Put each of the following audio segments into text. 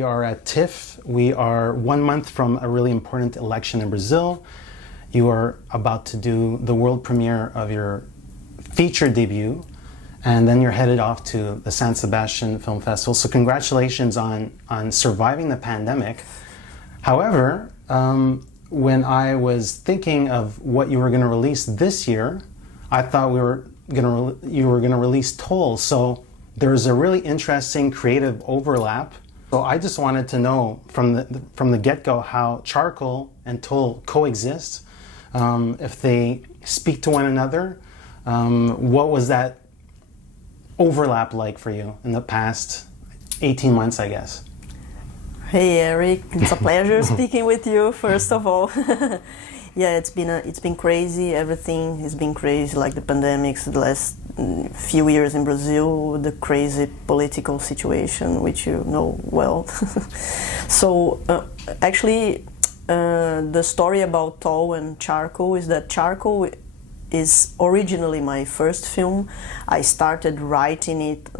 We are at TIFF. We are 1 month from a really important election in Brazil. You are about to do the world premiere of your feature debut, and then you're headed off to the San Sebastian Film Festival. So congratulations on surviving the pandemic. However, when I was thinking of what you were going to release this year, I thought you were going to release Toll. So there's a really interesting creative overlap. So I just wanted to know from the get-go how charcoal and Toll coexist, if they speak to one another. What was that overlap like for you in the past 18 months, I guess? Hey Eric, it's a pleasure speaking with you, first of all. Yeah, it's been crazy. Everything has been crazy, like the pandemics, the last few years in Brazil, the crazy political situation, which you know well. So actually, the story about Toll and Charcoal is that Charcoal is originally my first film. I started writing it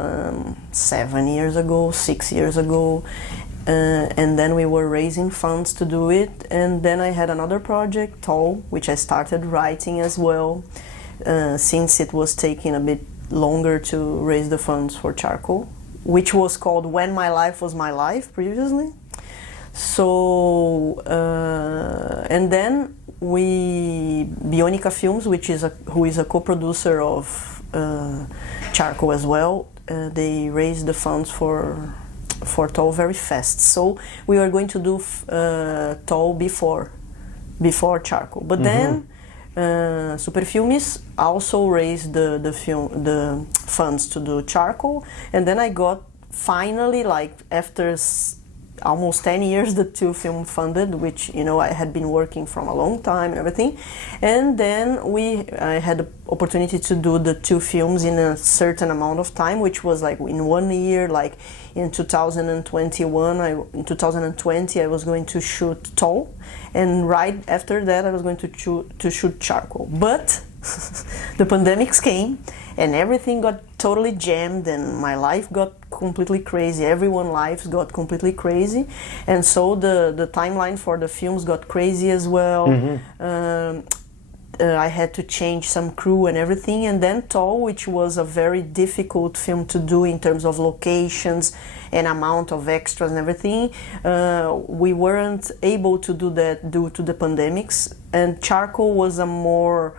7 years ago, 6 years ago. And then we were raising funds to do it, and then I had another project, Toll, which I started writing as well, since it was taking a bit longer to raise the funds for Charcoal, which was called When My Life Was My Life previously. So and then Bionica Films, who is a co-producer of Charcoal as well, they raised the funds for Toll very fast. So we were going to do Toll before Charcoal. But then Super Filmes also raised the funds to do Charcoal, and then I got finally, like after almost 10 years, the two film funded, which I had been working from a long time and everything. And then I had the opportunity to do the two films in a certain amount of time, which was like in 1 year. Like in 2021, in 2020 I was going to shoot Toll, and right after that I was going to shoot Charcoal. But the pandemics came and everything got totally jammed, and my life got completely crazy. Everyone's lives got completely crazy, and so the timeline for the films got crazy as well. I had to change some crew and everything, and then Toll, which was a very difficult film to do in terms of locations and amount of extras and everything, we weren't able to do that due to the pandemics. And Charcoal was a more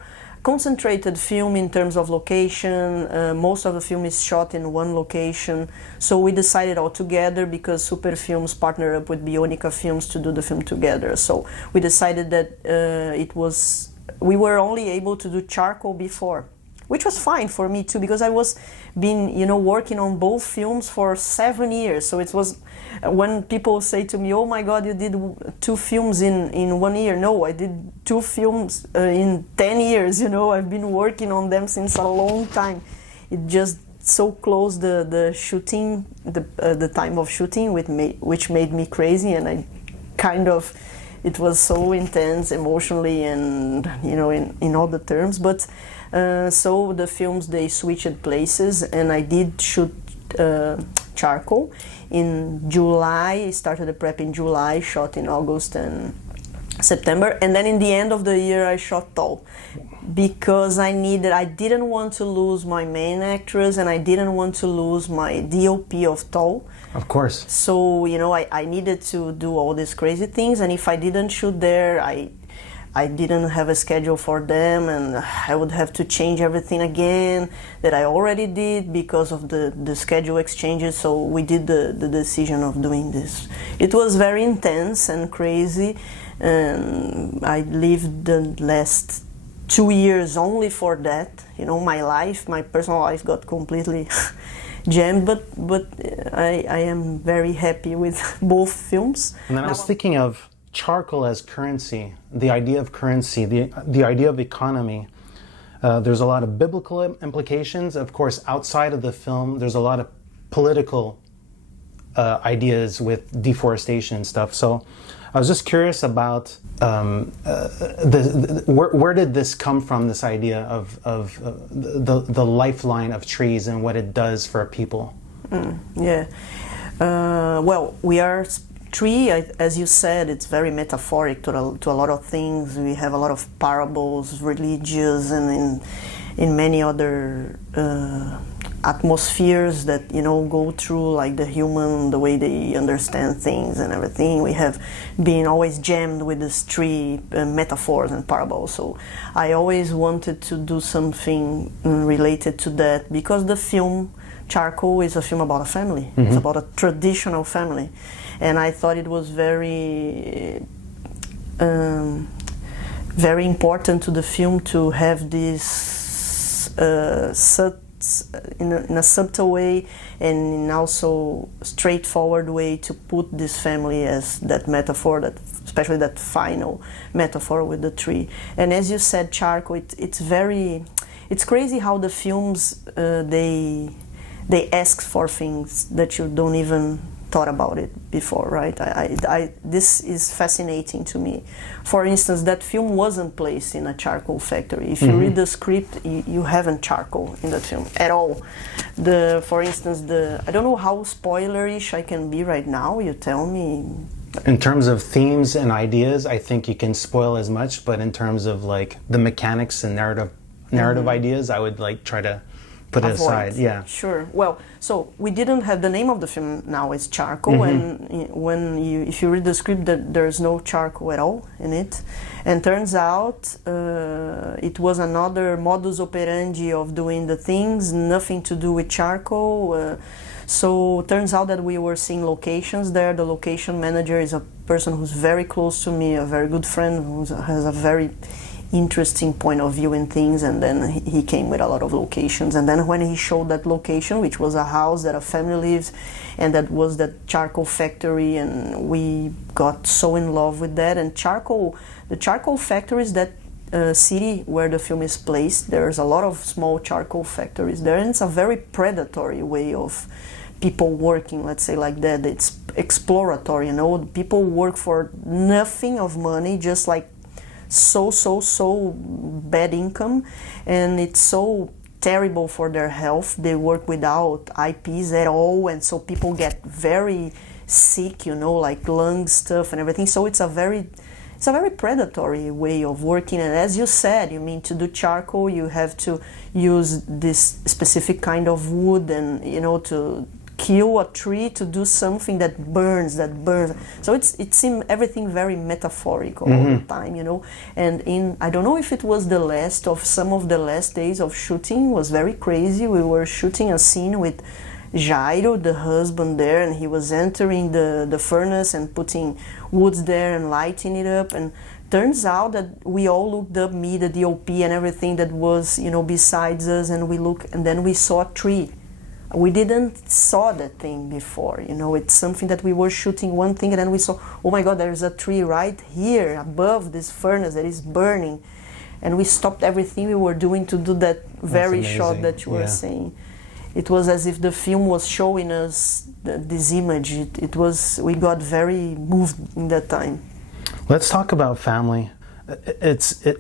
concentrated film in terms of location. Most of the film is shot in one location, so we decided all together, because Super Films partnered up with Bionica Films to do the film together. So we decided that we were only able to do Charcoal before, which was fine for me too, because I was working on both films for 7 years. So it was, when people say to me, "Oh my God, you did 2 films in 1 year." No, I did 2 films in 10 years. I've been working on them since a long time. It just so close the shooting, the time of shooting, which made me crazy, and it was so intense emotionally and in all the terms. But so the films, they switched places, and I did shoot Charcoal in July. I started the prep in July, shot in August and September, and then in the end of the year I shot Toll, because I didn't want to lose my main actress, and I didn't want to lose my DOP of Toll. Of course. So I needed to do all these crazy things, and if I didn't shoot there, I didn't have a schedule for them, and I would have to change everything again that I already did because of the schedule exchanges. So we did the decision of doing this. It was very intense and crazy, and I lived the last 2 years only for that. My personal life got completely jammed, but I am very happy with both films. And then I was thinking of Charcoal as currency, the idea of currency, the idea of economy. There's a lot of biblical implications. Of course, outside of the film, there's a lot of political ideas with deforestation and stuff. So I was just curious about where did this come from, this idea of the lifeline of trees and what it does for people? Yeah. Well, we are three, as you said, it's very metaphoric to a lot of things. We have a lot of parables, religious, and in many other atmospheres that, you know, go through, like the human, the way they understand things and everything. We have been always jammed with these three metaphors and parables. So I always wanted to do something related to that, because the film Charcoal is a film about a family. Mm-hmm. It's about a traditional family, and I thought it was very very important to the film to have this in a subtle way and in also straightforward way to put this family as that metaphor, that especially that final metaphor with the tree. And as you said, Charcoal, it's crazy how the films they ask for things that you don't even thought about it before, right? This is fascinating to me. For instance, that film wasn't placed in a charcoal factory. If you read the script, you haven't charcoal in that film at all. For instance, I don't know how spoilerish I can be right now. You tell me. In terms of themes and ideas, I think you can spoil as much, but in terms of like the mechanics and narrative ideas, I would like try to put it aside. Yeah, sure. Well, so we didn't have the name of the film now is Charcoal, and if you read the script, that there's no charcoal at all in it, and turns out it was another modus operandi of doing the things, nothing to do with charcoal. So turns out that we were seeing locations there. The location manager is a person who's very close to me, a very good friend who has a very interesting point of view in things, and then he came with a lot of locations. And then when he showed that location, which was a house that a family lives, and that was that charcoal factory, and we got so in love with that. And the charcoal factories, that city where the film is placed, there's a lot of small charcoal factories there, and it's a very predatory way of people working, let's say like that. It's exploratory, you know, people work for nothing of money, just like so bad income, and it's so terrible for their health. They work without IPs at all, and so people get very sick, you know, like lung stuff and everything. So it's a very predatory way of working. And as you said, you mean to do charcoal, you have to use this specific kind of wood, and you know, to kill a tree to do something that burns. So it seemed everything very metaphorical all the time, you know. And I don't know if it was some of the last days of shooting was very crazy. We were shooting a scene with Jairo, the husband there, and he was entering the furnace and putting woods there and lighting it up. And turns out that we all looked up, me, the DOP, and everything that was, you know, besides us, and then we saw a tree. We didn't saw that thing before, you know. It's something that we were shooting one thing, and then we saw, oh my God, there's a tree right here above this furnace that is burning, and we stopped everything we were doing to do that very shot that you were saying. It was as if the film was showing us this image. We got very moved in that time. Let's talk about family.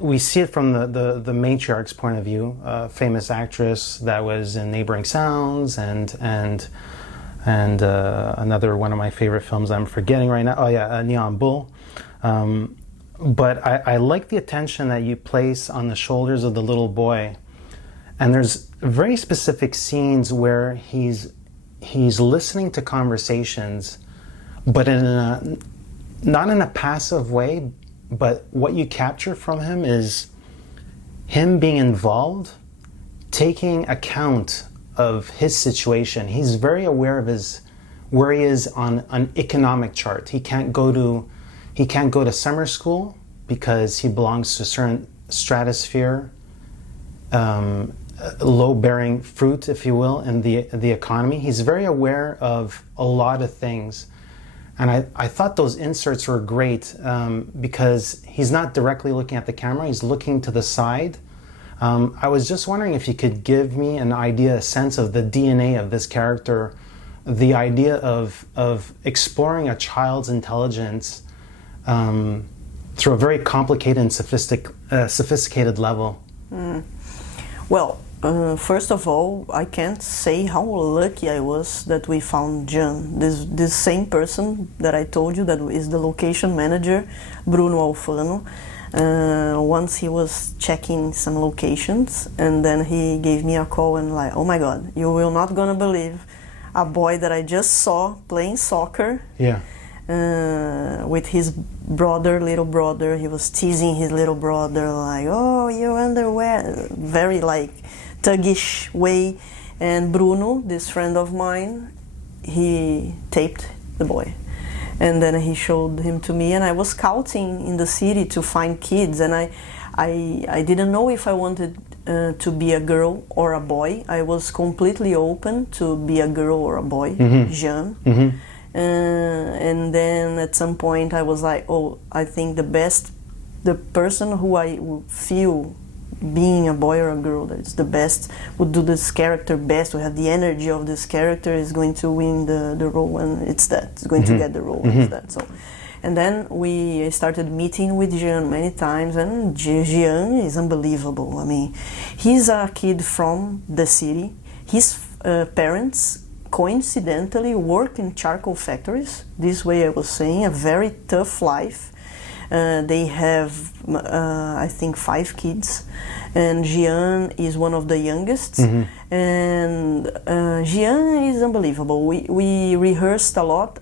We see it from the matriarch's point of view, a famous actress that was in Neighboring Sounds and another one of my favorite films I'm forgetting right now. Oh yeah, Neon Bull. But I like the attention that you place on the shoulders of the little boy, and there's very specific scenes where he's listening to conversations, but not in a passive way. But what you capture from him is him being involved, taking account of his situation. He's very aware of where he is on an economic chart. He can't go to summer school because he belongs to a certain stratosphere, low-bearing fruit, if you will, in the economy. He's very aware of a lot of things. And I thought those inserts were great because he's not directly looking at the camera, he's looking to the side. I was just wondering if you could give me an idea, a sense of the DNA of this character, the idea of exploring a child's intelligence through a very complicated and sophisticated level. Well, First of all, I can't say how lucky I was that we found Jean, this same person that I told you that is the location manager, Bruno Alfano. Once he was checking some locations, and then he gave me a call and like, oh my God, you will not gonna believe a boy that I just saw playing soccer. Yeah. With his little brother. He was teasing his little brother like, oh, your underwear, very like thuggish way. And Bruno, this friend of mine, he taped the boy. And then he showed him to me, and I was scouting in the city to find kids, and I didn't know if I wanted to be a girl or a boy. I was completely open to be a girl or a boy, Jean. And then at some point I was like, oh, I think the person who I feel being a boy or a girl that is the best, would do this character best, would have the energy of this character, is going to win the role, and it's going to get the role, it's that. So, and then we started meeting with Jean many times, and Jean is unbelievable. I mean, he's a kid from the city. His parents coincidentally work in charcoal factories. This way I was saying, a very tough life. They have, I think, 5 kids, and Jean is one of the youngest. And Jean is unbelievable. We rehearsed a lot.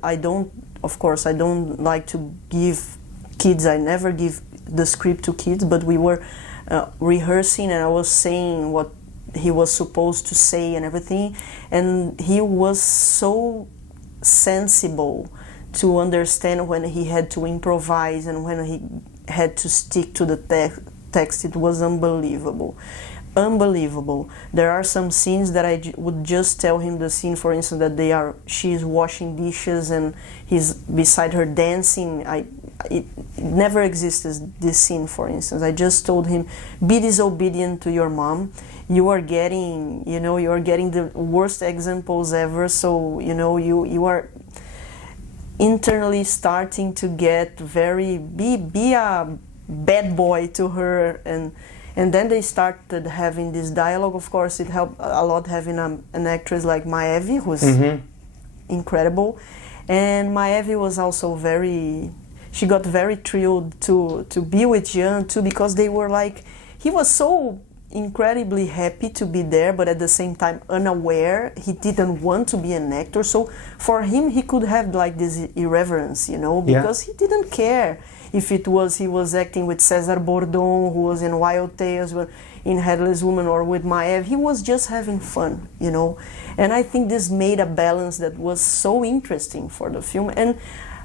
Of course, I don't like to give kids, I never give the script to kids, but we were rehearsing, and I was saying what he was supposed to say and everything, and he was so sensible to understand when he had to improvise and when he had to stick to the text. It was unbelievable. There are some scenes that I would just tell him the scene, for instance, that she's washing dishes and he's beside her dancing. It never existed, this scene, for instance. I just told him, be disobedient to your mom. You are getting the worst examples ever, so you are internally starting to get be a bad boy to her, and then they started having this dialogue. Of course, it helped a lot having an actress like Maeve, who's incredible, and Maeve was also she got very thrilled to be with Jean too, because they were like, he was so incredibly happy to be there, but at the same time unaware. He didn't want to be an actor, so for him he could have like this irreverence, because he didn't care if he was acting with César Bourdon, who was in Wild Tales, in Headless Woman, or with Maeve. He was just having fun, and I think this made a balance that was so interesting for the film. And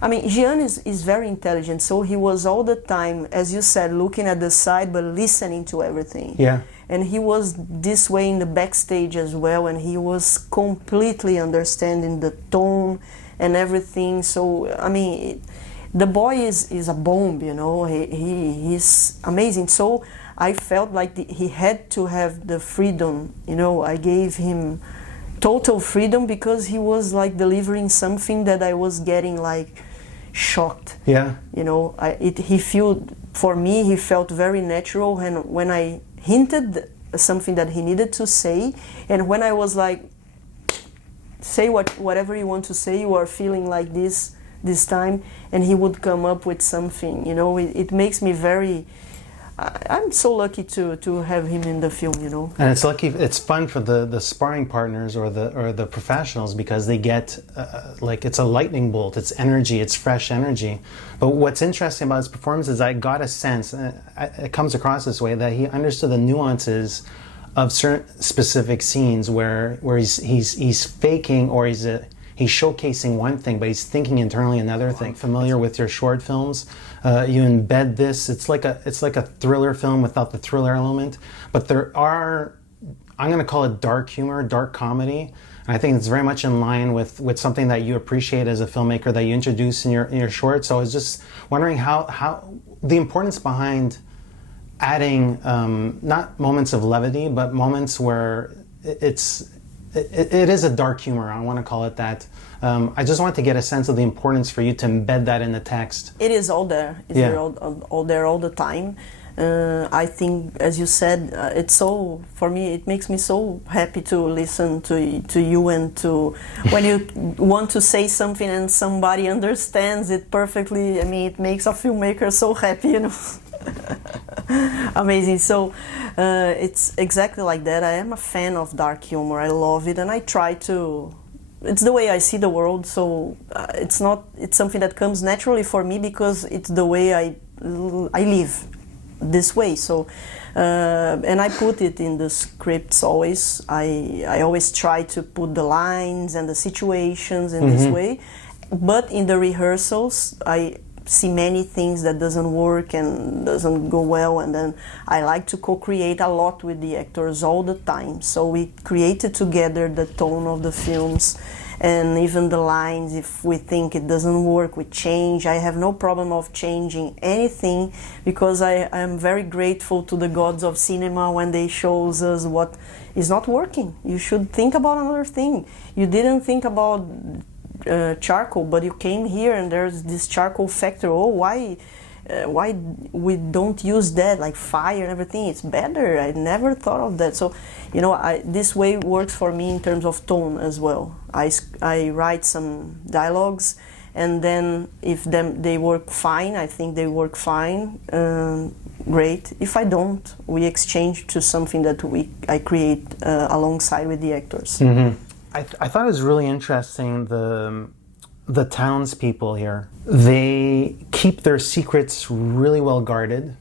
I mean, Jean is very intelligent, so he was all the time, as you said, looking at the side but listening to everything. Yeah. And he was this way in the backstage as well, and he was completely understanding the tone and everything. So, I mean, the boy is a bomb, he's amazing. So I felt like he had to have the freedom, I gave him total freedom, because he was like delivering something that I was getting like shocked. Yeah. For me, he felt very natural, and when I hinted something that he needed to say, and when I was like, say whatever you want to say, you are feeling like this time, and he would come up with something, it makes me I'm so lucky to have him in the film, And it's fun for the sparring partners or the professionals, because they get it's a lightning bolt. It's energy. It's fresh energy. But what's interesting about his performance is I got a sense, it comes across this way, that he understood the nuances of certain specific scenes where he's faking, or he's showcasing one thing, but he's thinking internally another thing. Familiar with your short films, you embed this. It's like a thriller film without the thriller element. But there are, I'm going to call it dark humor, dark comedy. And I think it's very much in line with something that you appreciate as a filmmaker, that you introduce in your short. So I was just wondering how the importance behind adding not moments of levity, but moments where it is a dark humor, I want to call it that. I just wanted to get a sense of the importance for you to embed that in the text. It is all there. It's all there all the time. I think, as you said, it's so, for me, it makes me so happy to listen to you, and to when you want to say something and somebody understands it perfectly. I mean, it makes a filmmaker so happy, you know. Amazing. So it's exactly like that. I am a fan of dark humor. I love it, and I try to. It's the way I see the world. So it's something that comes naturally for me because it's the way I live this way. So and I put it in the scripts always. I always try to put the lines and the situations in this way, but in the rehearsals I see many things that doesn't work and doesn't go well, and then I like to co-create a lot with the actors all the time. So we created together the tone of the films, and even the lines. If we think it doesn't work, we change. I have no problem of changing anything, because I am very grateful to the gods of cinema when they shows us what is not working. You should think about another thing. You didn't think about charcoal, but you came here and there's this charcoal factor. Oh, why we don't use that, like fire and everything? It's better. I never thought of that. So, you know, this way works for me in terms of tone as well. I write some dialogues, and then if they work fine, I think they work fine. Great. If I don't, we exchange to something that I create alongside with the actors. Mm-hmm. I thought it was really interesting, the townspeople here. They keep their secrets really well guarded.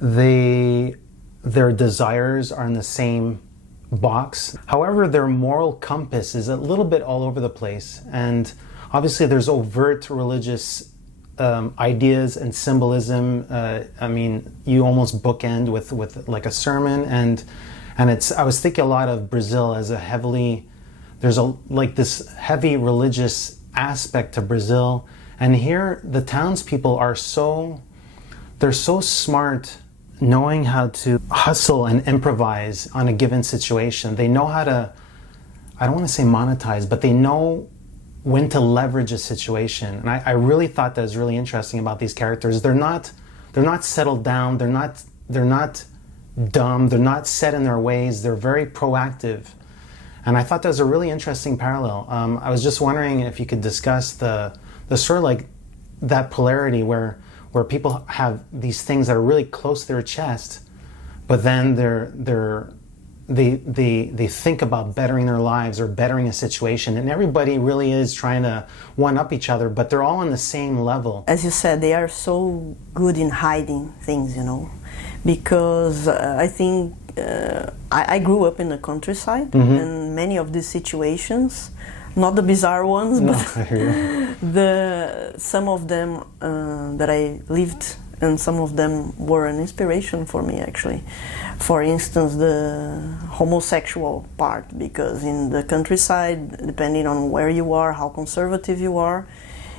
Their desires are in the same box. However, their moral compass is a little bit all over the place. And obviously there's overt religious ideas and symbolism. I mean, you almost bookend with like a sermon. And I was thinking a lot of Brazil as a heavily, there's this heavy religious aspect to Brazil, and here the townspeople they're so smart, knowing how to hustle and improvise on a given situation. They know how to, I don't want to say monetize, but they know when to leverage a situation. And I really thought that was really interesting about these characters. They're not settled down. They're not dumb. They're not set in their ways. They're very proactive. And I thought that was a really interesting parallel. I was just wondering if you could discuss the sort of like that polarity where people have these things that are really close to their chest, but then they think about bettering their lives or bettering a situation, and everybody really is trying to one up each other, but they're all on the same level. As you said, they are so good in hiding things, you know, because I think I grew up in the countryside, and many of these situations, not the bizarre ones, but some of them that I lived, and some of them were an inspiration for me, actually. For instance, the homosexual part, because in the countryside, depending on where you are, how conservative you are,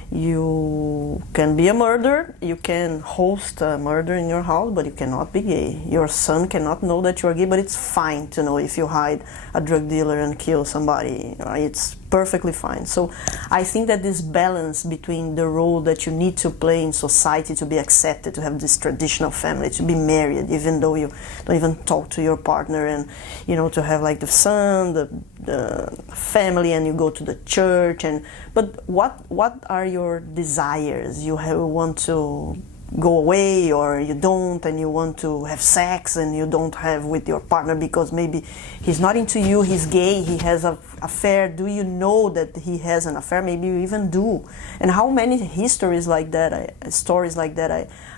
you can be a murderer, you can host a murder in your house, but you cannot be gay. Your son cannot know that you are gay, but it's fine to know if you hide a drug dealer and kill somebody. It's perfectly fine. So I think that this balance between the role that you need to play in society to be accepted, to have this traditional family, to be married, even though you don't even talk to your partner, and, you know, to have like the son, the family, and you go to the church, but what are your desires? You want to go away, or you don't, and you want to have sex and you don't have with your partner because maybe he's not into you, he's gay, he has an affair. Do you know that he has an affair? Maybe you even do. And how many stories like that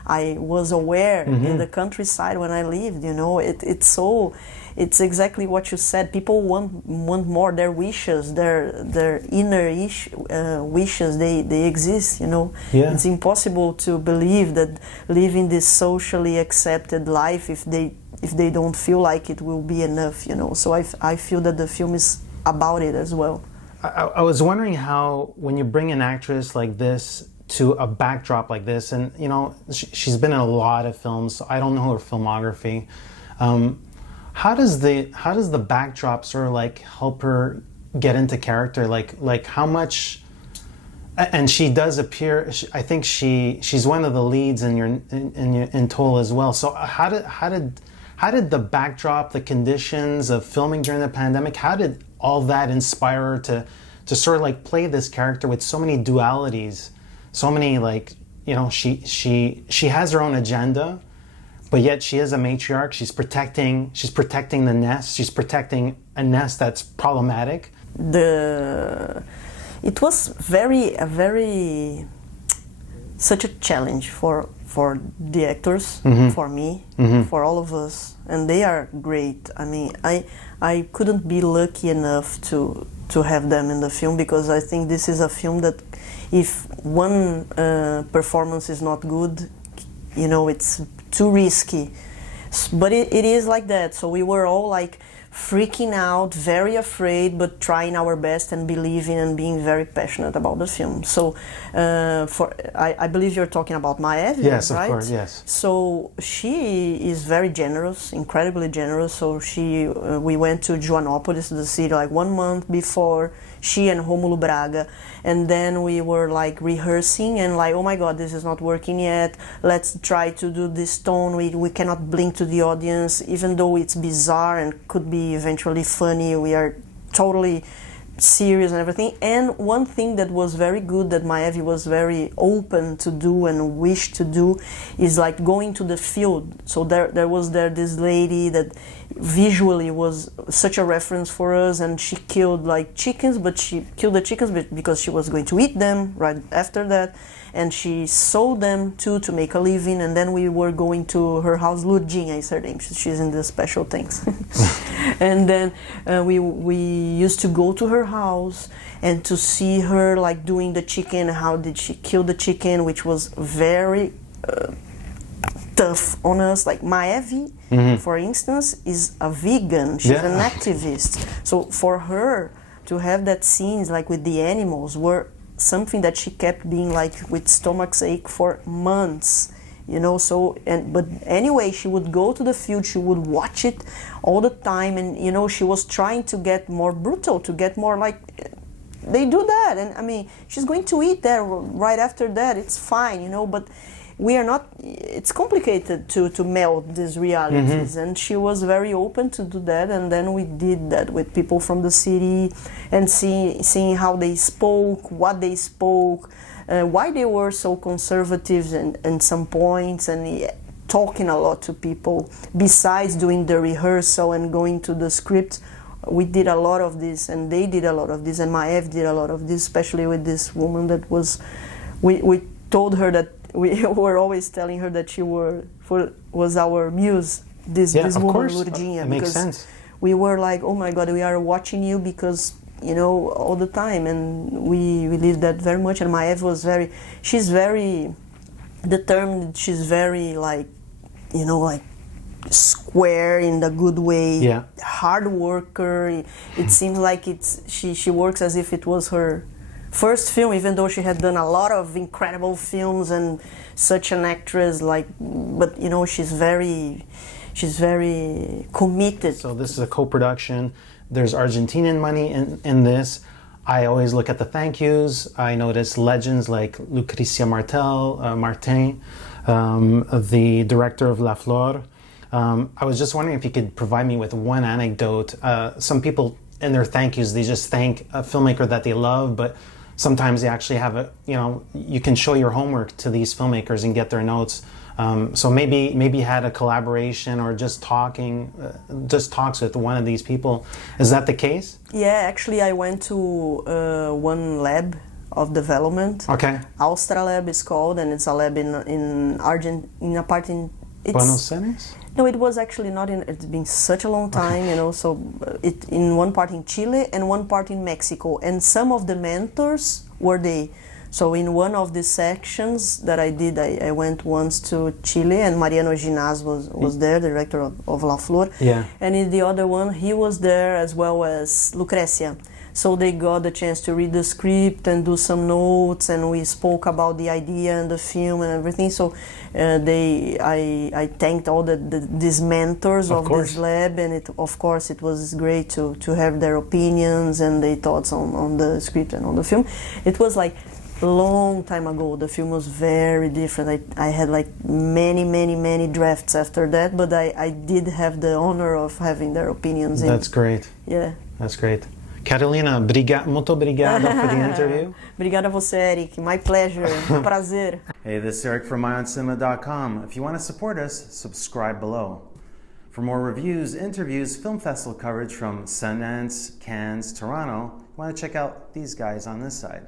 I was aware in the countryside when I lived, you know. It's exactly what you said. People want more. Their wishes, their inner wishes, they exist, you know. Yeah. It's impossible to believe that living this socially accepted life, if they don't feel like it will be enough, you know. So I feel that the film is about it as well. I was wondering how, when you bring an actress like this to a backdrop like this, and, you know, she's been in a lot of films, so I don't know her filmography. How does the backdrop sort of like help her get into character? Like how much And she does appear. I think she's one of the leads in Toll as well. So how did the backdrop, the conditions of filming during the pandemic, how did all that inspire her to sort of like play this character with so many dualities, so many like, you know, she has her own agenda, but yet she is a matriarch. She's protecting the nest. She's protecting a nest that's problematic. It was such a challenge for the actors, for me, for all of us, and they are great. I mean, I couldn't be lucky enough to have them in the film, because I think this is a film that if one performance is not good, you know, it's too risky. But it is like that. So we were all like freaking out, very afraid, but trying our best and believing and being very passionate about the film. So I believe you're talking about Maeve, yes, right? Of course, yes. So she is very generous, incredibly generous. So we went to Joanópolis, the city, like 1 month before, she and Rómulo Braga, and then we were like rehearsing and like, oh my God, this is not working yet. Let's try to do this tone. We cannot blink to the audience, even though it's bizarre and could be eventually funny. We are totally serious and everything. And one thing that was very good that Maeve was very open to do and wished to do is like going to the field. So there was this lady that visually was such a reference for us, and she killed like chickens, but she killed the chickens because she was going to eat them right after that, and she sold them too to make a living. And then we were going to her house. Lourdinha is her name. She's in the special things. And then we used to go to her house and to see her like doing the chicken. How did she kill the chicken, which was very tough on us. Like Maeve, for instance, is a vegan. She's an activist. So for her to have that scenes like with the animals were something that she kept being like with stomach's ache for months, you know. So but anyway, she would go to the field, she would watch it all the time, and you know, she was trying to get more brutal, to get more like they do that. And I mean, she's going to eat there right after that, it's fine, you know. But we are not, it's complicated to meld these realities, and she was very open to do that. And then we did that with people from the city, and seeing how they spoke, what they spoke, why they were so conservative in some points, and talking a lot to people. Besides doing the rehearsal and going to the script, we did a lot of this, and they did a lot of this, and Maeve did a lot of this, especially with this woman that was, we told her that we were always telling her that she was our muse, this woman, Lourdinha. It makes sense. We were like, oh my God, we are watching you, because, you know, all the time, and we lived that very much. And Maeve was she's very determined, she's very like, you know, like square in the good way, hard worker. It seems like she works as if it was her first film, even though she had done a lot of incredible films and such an actress, like, but you know, she's very committed. So this is a co-production. There's Argentinian money in this. I always look at the thank yous. I notice legends like Lucrecia Martel, Martín, the director of La Flor. I was just wondering if you could provide me with one anecdote. Some people in their thank yous, they just thank a filmmaker that they love, but sometimes they actually have you can show your homework to these filmmakers and get their notes. So maybe you had a collaboration or just talks with one of these people. Is that the case? Yeah, actually I went to one lab of development. Okay. Austra Lab is called, and it's a lab in Argentina, part in Buenos Aires? No, it was actually not in. It's been such a long time, you know. So it in one part in Chile and one part in Mexico, and some of the mentors were they. So in one of the sections that I did, I went once to Chile, and Mariano Ginás was there, the director of La Flor. Yeah. And in the other one, he was there as well as Lucrecia. So they got the chance to read the script and do some notes, and we spoke about the idea and the film and everything. So I thanked all these mentors of this lab, and of course it was great to have their opinions and their thoughts on the script and on the film. It was like long time ago. The film was very different. I had like many drafts after that, but I did have the honor of having their opinions. That's great. Yeah. That's great. Carolina, muito obrigado for the interview. Obrigada a você, Eric. My pleasure. Prazer. Hey, this is Eric from IONCINEMA.com. If you want to support us, subscribe below. For more reviews, interviews, film festival coverage from Sundance, Cannes, Toronto, you want to check out these guys on this side.